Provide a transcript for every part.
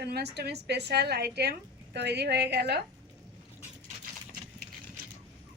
Janmashtami special item তৈরি হয়ে গেল।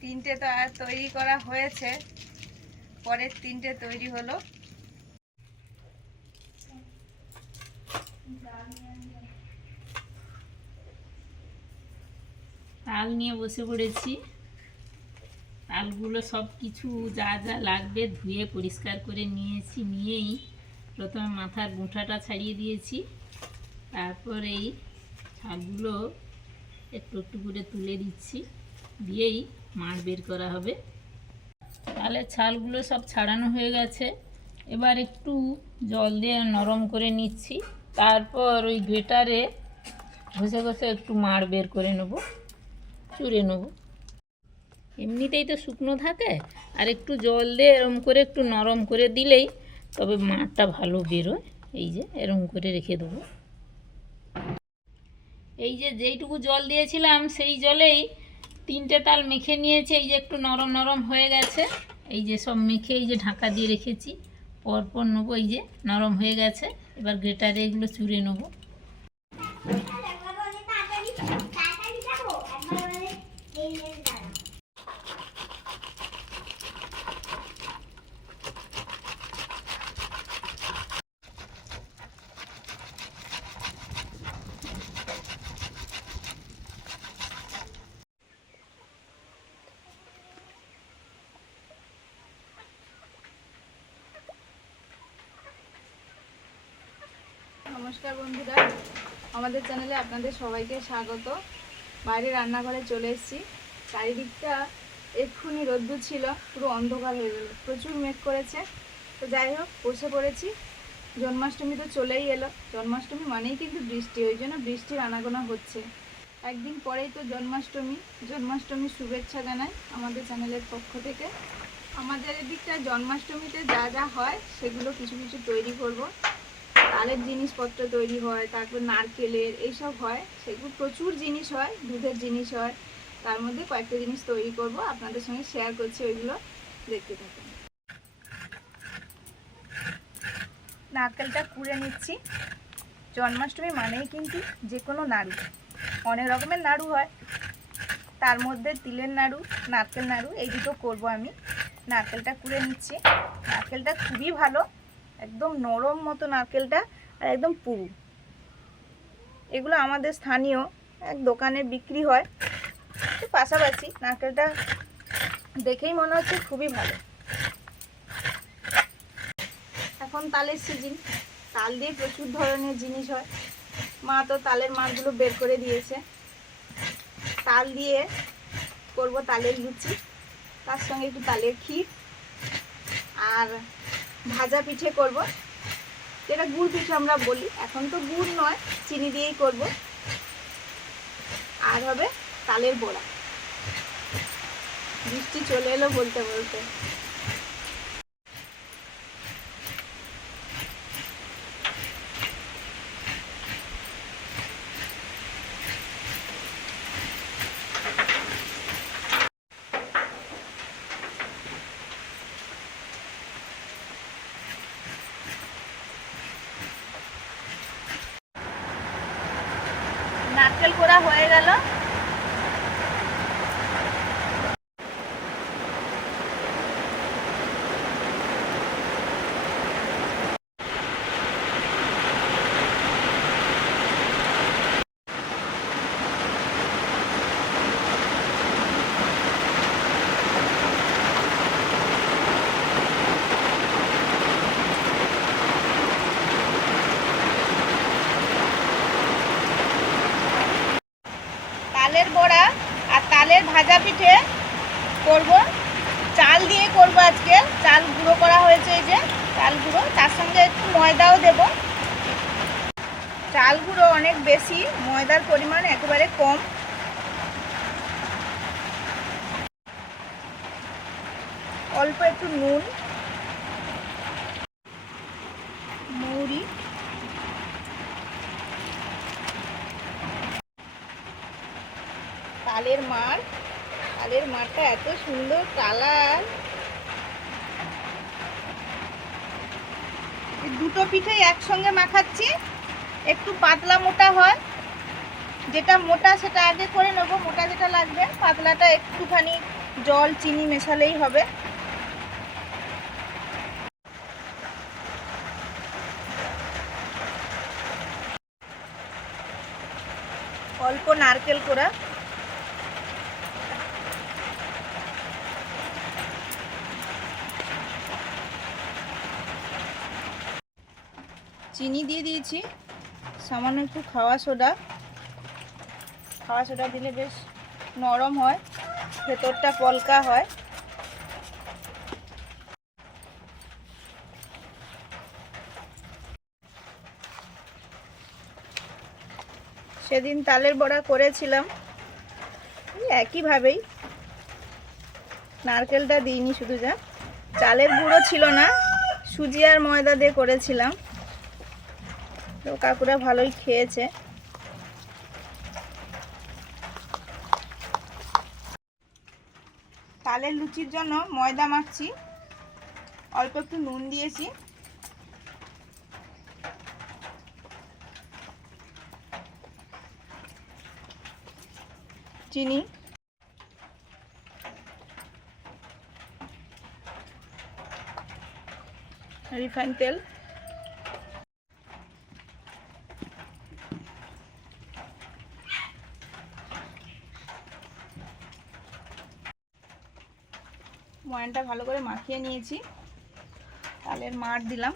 তিনটে তো আর তৈরি করা হয়েছে। পরের তিনটে তৈরি হলো। তাল নিয়ে বসে পড়েছি। তালগুলো সব কিছু যা যা লাগবে ধুয়ে পরিষ্কার করে নিয়েছি, নিয়েই প্রথমে মাথার গুঁঠাটা ছাড়িয়ে দিয়েছি। তারপর এই ছালগুলো একটু একটু করে তুলে দিচ্ছি দিয়েই মাড় বের করা হবে। তাহলে ছালগুলো সব ছাড়ানো হয়ে গেছে। এবার একটু জল দিয়ে নরম করে নিচ্ছি। তারপর ওই গ্রেটারে ঘষে ঘষে একটু মাড় বের করে নেব চুড়ে নেব। এমনিতেই তো শুকনো থাকে, আর একটু জল দিয়ে এরম করে একটু নরম করে দিলেই তবে মাঠটা ভালো বেরোয়। এই যে এরম করে রেখে দেবো। এই যে যেইটুকু জল দিয়েছিলাম, সেই জলেই তিনটে তাল মেখে নিয়েছে। এই যে একটু নরম নরম হয়ে গেছে। এই যে সব মেখে এই যে ঢাকা দিয়ে রেখেছি। পরপর নেব, এই যে নরম হয়ে গেছে। এবার গ্রেটারে এগুলো চুড়ে নেব। নমস্কার বন্ধুরা। আমাদের চ্যানেলে আপনাদের সবাইকে স্বাগত। বাইরে রান্নাঘরে চলে এসেছি। চারিদিকটা এক্ষুনি রোদ্দুর ছিল, পুরো অন্ধকার হয়ে গেল। প্রচুর মেঘ করেছে। তো যাই হোক, বসে পড়েছি। জন্মাষ্টমী তো চলেই এলো। জন্মাষ্টমী মানেই কিন্তু বৃষ্টি, ওই জন্য বৃষ্টির আনাগোনা হচ্ছে। একদিন পরেই তো জন্মাষ্টমী। জন্মাষ্টমীর শুভেচ্ছা জানাই আমাদের চ্যানেলের পক্ষ থেকে। আমাদের এদিকটা জন্মাষ্টমীতে যা যা হয়, সেগুলো কিছু কিছু তৈরি করব। তালের জিনিসপত্র তৈরি হয়, তারপর নারকেলের এইসব হয়। সেগুলো প্রচুর জিনিস হয়, দুধের জিনিস হয়। তার মধ্যে কয়েকটা জিনিস তৈরি করব, আপনাদের সঙ্গে শেয়ার করছি ওইগুলো। দেখতে থাকুন। নারকেলটা কুড়ে নিচ্ছি। জন্মাষ্টমী মানেই কিন্তু যে কোনো নাড়ু। অনেক রকমের নাড়ু হয়। তার মধ্যে তিলের নাড়ু, নারকেল নাড়ু, এই দুটো করব আমি। নারকেলটা কুড়ে নিচ্ছি। নারকেলটা খুবই ভালো। একদম নরম মতো নারকেলটা আর একদম পুরু। এগুলো আমাদের স্থানীয় এক দোকানে বিক্রি হয়। পাশাপাশি নারকেলটা দেখেই মনে হচ্ছে খুবই ভালো। এখন তালের সিজন তাল দিয়ে প্রচুর ধরনের জিনিস হয়। মা তো তালের মাছগুলো বের করে দিয়েছে। তাল দিয়ে করব তালের লুচি। তার সঙ্গে একটু তালের ক্ষীর। আর ভাজা পিঠে করব। যেটা গুড় পিঠে আমরা বলি। এখন তো গুড় নয়, চিনি দিয়েই করব। আর হবে তালের বড়া। বৃষ্টি চলে এলো বলতে বলতে। নারকেল কোড়া হয়ে গেল তালের বড়া আর তালের ভাজা পিঠে করব। চাল দিয়ে করব আজকে। চাল গুঁড়ো করা হয়েছে এই যে, চাল গুঁড়ো। তার সঙ্গে একটু ময়দাও দেব। চাল গুঁড়ো অনেক বেশি, ময়দার পরিমাণ একেবারে কম। অল্প একটু নুন মৌরি তালের মার। তালের মারটা এত সুন্দর কালার। দুটো পিঠে একসঙ্গে মাখাচ্ছি। একটু পাতলা মোটা হয়। যেটা মোটা সেটা আগে করে নেব, মোটা যেটা লাগবে, পাতলাটা একটুখানি জল, চিনি মেশালেই হবে। অল্প নারকেল কোড়া। চিনি দিয়ে দিয়েছি। সামান্য একটু খাওয়া সোডা। খাওয়া সোডা দিলে বেশ নরম হয়, ভেতরটা পলকা হয়। সেদিন তালের বড়া করেছিলাম। একইভাবেই। নারকেলটা দিইনি শুধু যা। চালের গুঁড়ো ছিল না, সুজি আর ময়দা দিয়ে করেছিলাম। তো কাকুরা ভালোই খেয়েছে। তালের লুচির জন্য ময়দা মাখছি। অল্প একটু নুন দিয়েছি। চিনি। রিফাইন তেল। ময়ানটা ভালো করে মাখিয়ে নিয়েছি। তালের মার দিলাম।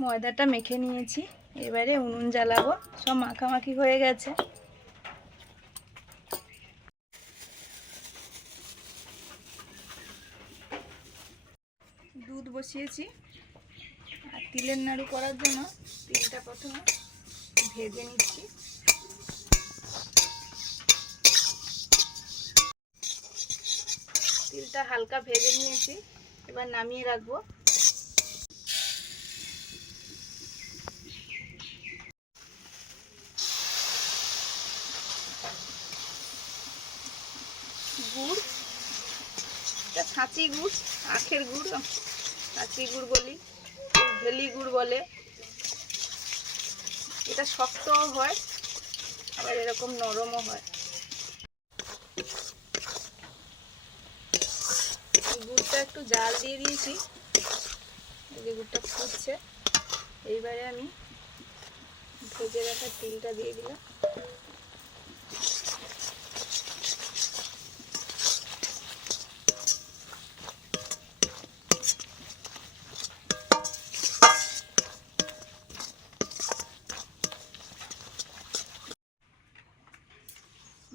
ময়দাটা মেখে নিয়েছি। এবারে উনুন জ্বালাবো। সব মাখামাখি হয়ে গেছে। বসিয়েছি। আর তিলের নাড়ু করার জন্য তিলটা প্রথমে ভেজে নিচ্ছি। তিলটা হালকা ভেজে নিয়েছি, এবার নামিয়ে রাখব। গুড়, এটা ছাঁচি গুড়, আখের গুড়। ছাঁচি গুড় বলি। ভেলি গুড় বলে। এটা শক্তও হয়, আবার এরকম নরমও হয়। গুড়টা একটু জাল দিয়ে দিয়েছি। যে গুড়টা ফুটছে। এইবারে আমি ভেজে রাখা তিলটা দিয়ে দিলাম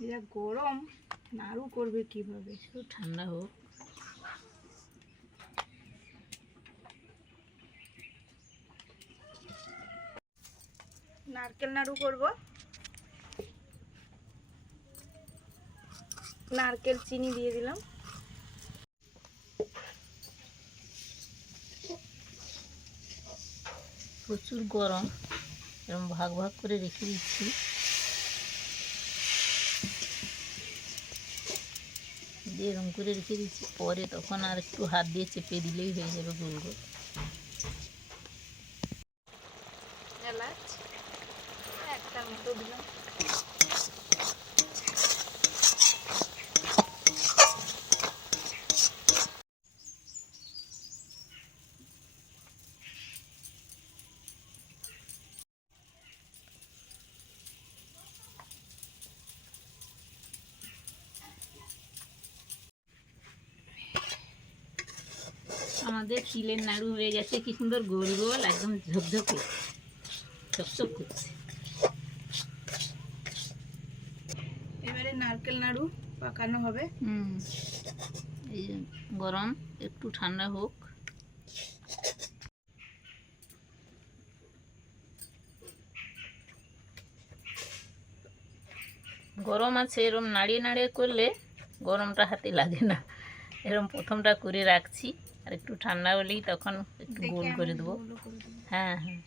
এটা গরম, নাড়ু করবে কীভাবে? একটু ঠান্ডা হোক। নারকেল নাড়ু করব। নারকেল চিনি দিয়ে দিলাম। প্রচুর গরম। এরকম ভাগ ভাগ করে রেখে দিচ্ছি। দিয়ে এরকম করে রেখে দিচ্ছি। পরে তখন আর একটু হাত দিয়ে চেপে দিলেই হয়ে যাবে গোল গোল এলাচ একটা মতো দিলাম আমাদের তিলের নাড়ু হয়ে গেছে। কি সুন্দর গোল গোল একদম ঝকঝকে চকচক করছে। এবারে নারকেল নাড়ু পাকানো হবে। হুম। এই গরম একটু ঠান্ডা হোক। গরম আছে এরম নাড়িয়ে নাড়িয়ে করলে গরমটা হাতে লাগে না। এরম প্রথমটা করে রাখছি। আর একটু ঠান্ডা হলেই তখন একটু গোল করে দেবো। হ্যাঁ হ্যাঁ।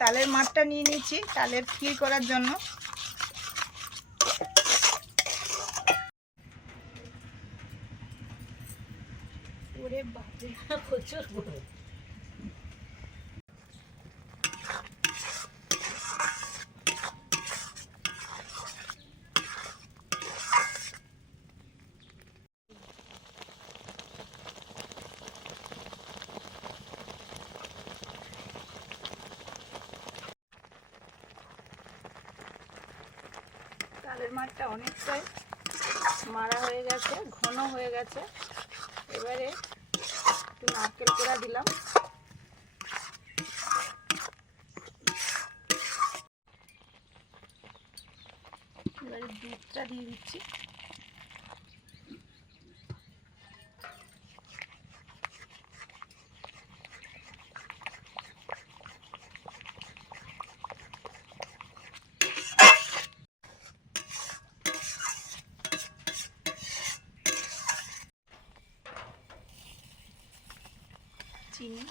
তালের মাঠটা নিয়ে নিয়েছি তালের ক্ষীর করার জন্য। ওরে প্রচুর গরম তালের মাঠটা অনেকটাই মারা হয়ে গেছে, ঘন হয়ে গেছে। এবারে একটু নারকেল কোড়া দিলাম। এবারে দুধটা দিয়ে দিচ্ছি। চিনি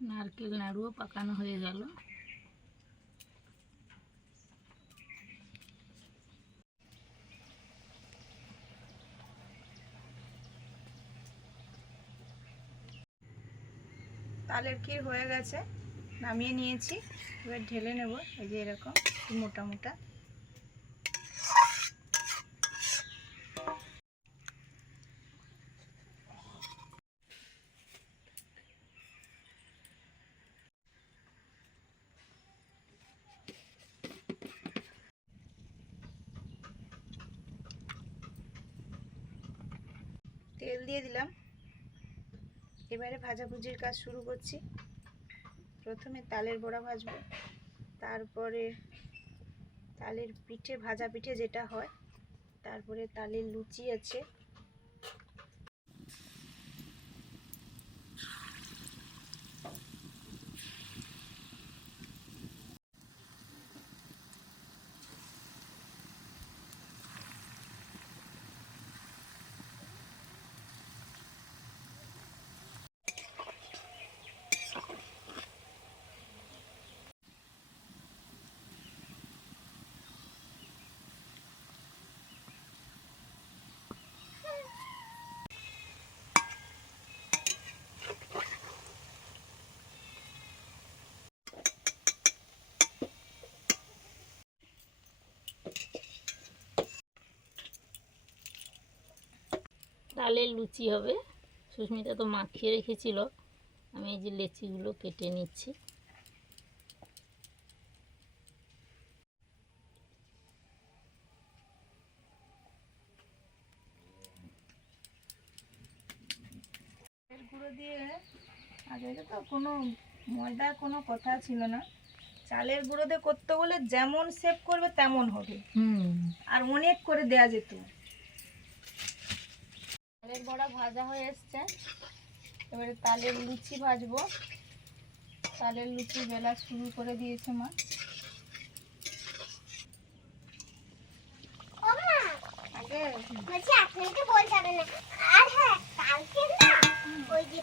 নারকেল নাড়ুও পাকানো হয়ে গেল তালের কি হয়ে গেছে নামিয়ে নিয়েছি। এবার ঢেলে নেব এই যে এরকম মোটা মোটা তেল দিয়ে দিলাম এবারে ভাজাভুজির কাজ শুরু করছি। প্রথমে তালের বড়া ভাজব, তারপরে তালের পিঠে, ভাজা পিঠে যেটা হয়, তারপরে তালের লুচি আছে। তালের লুচি হবে। সুস্মিতা তো মাখিয়ে রেখেছিল। আমি এই যে লেচিগুলো কেটে নিচ্ছি। চালের গুঁড়ো দিয়ে আগে তো কোনো ময়দার কোনো কথা ছিল না। চালের গুঁড়ো দিয়ে করতে বলে যেমন সেভ করবে তেমন হবে। হুম। আর অনেক করে দেয়া যেত। তালের বড়া ভাজা হয়ে এসছে। এবারে তালের লুচি ভাজবো। তালের লুচি বেলা শুরু করে দিয়েছে মা। বলছি আপনাকে বলতে হবে না। আর হ্যাঁ কালকে না ওই যে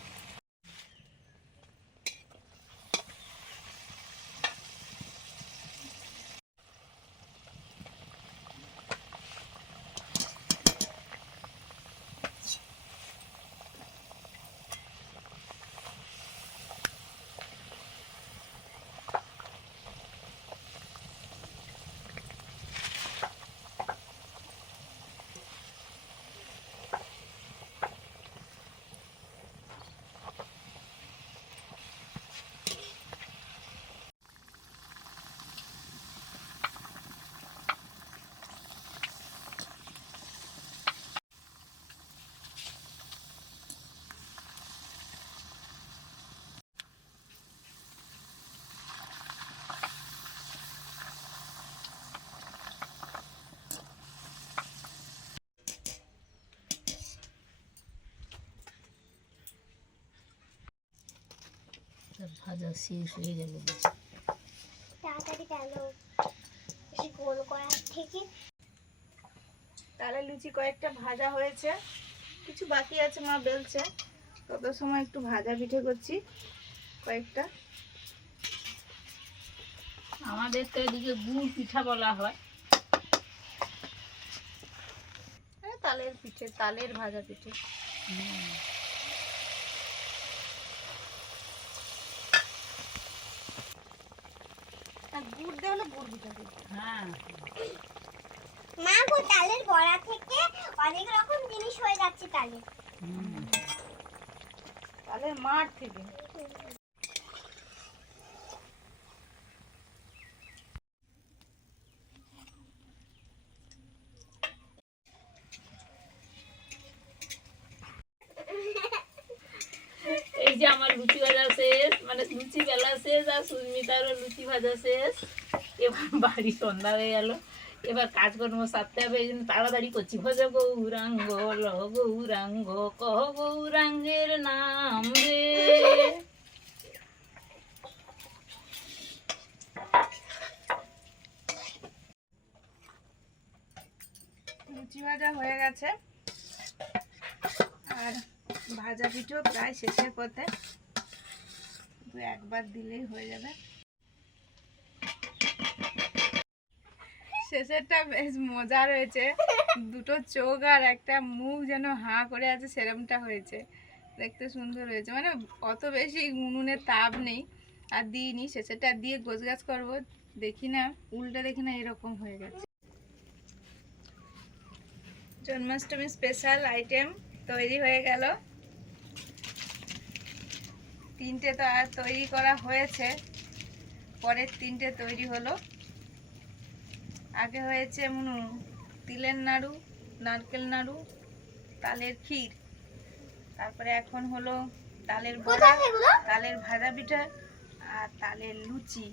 ভাজা শেষ হয়ে গেল তাড়াতাড়ি গেল। বেশি গোল করার থেকে। তাহলে লুচি কয়েকটা ভাজা হয়েছে। কিছু বাকি আছে মা বেলছে। তত সময় একটু ভাজা পিঠে করছি কয়েকটা। আমাদের তো এদিকে গুড় পিঠা বলা হয়। হ্যাঁ তালের পিঠে তালের ভাজা পিঠে আর গুড় দিয়ে হলে গুড় পিঠা দিই হ্যাঁ মা গো, তালের বড়া থেকে অনেক রকম জিনিস হয়ে যাচ্ছে তালে। তালের মাঠ থেকে। এই যে আমার লুচি ভাজা শেষ মানে লুচি বেলা শেষ আর সুস্মিতারও লুচি ভাজা শেষ। এবার বাড়ি সন্ধ্যা হয়ে গেল। এবার কাজকর্ম সারতে হবে, এই জন্য তাড়াতাড়ি করছি। ভজ গৌরাঙ্গ ল গৌরাঙ্গ, কহ গৌরাঙ্গের নাম রে। লুচি ভাজা হয়ে গেছে। আর ভাজা পিঠেও প্রায় শেষের পথে। একবার দিলেই হয়ে যাবে। শেষেরটা বেশ মজা রয়েছে। দুটো চোখ আর একটা মুখ যেন হাঁ করে আছে, সেরমটা হয়েছে। দেখতে সুন্দর হয়েছে। মানে অত বেশি উনুনের তাপ নেই আর দিইনি। শেষেরটা দিয়ে গোছগাছ করব। দেখি না, উল্টে দেখি না এরকম হয়ে গেছে। জন্মাষ্টমী স্পেশাল আইটেম তৈরি হয়ে গেল। তিনটে তো আর তৈরি করা হয়েছে। পরের তিনটে তৈরি হলো। আগে হয়েছে মনু তিলের নাড়ু নারকেল নাড়ু তালের ক্ষীর। তারপরে এখন হলো তালের বড়া তালের ভাজা পিঠা আর তালের লুচি।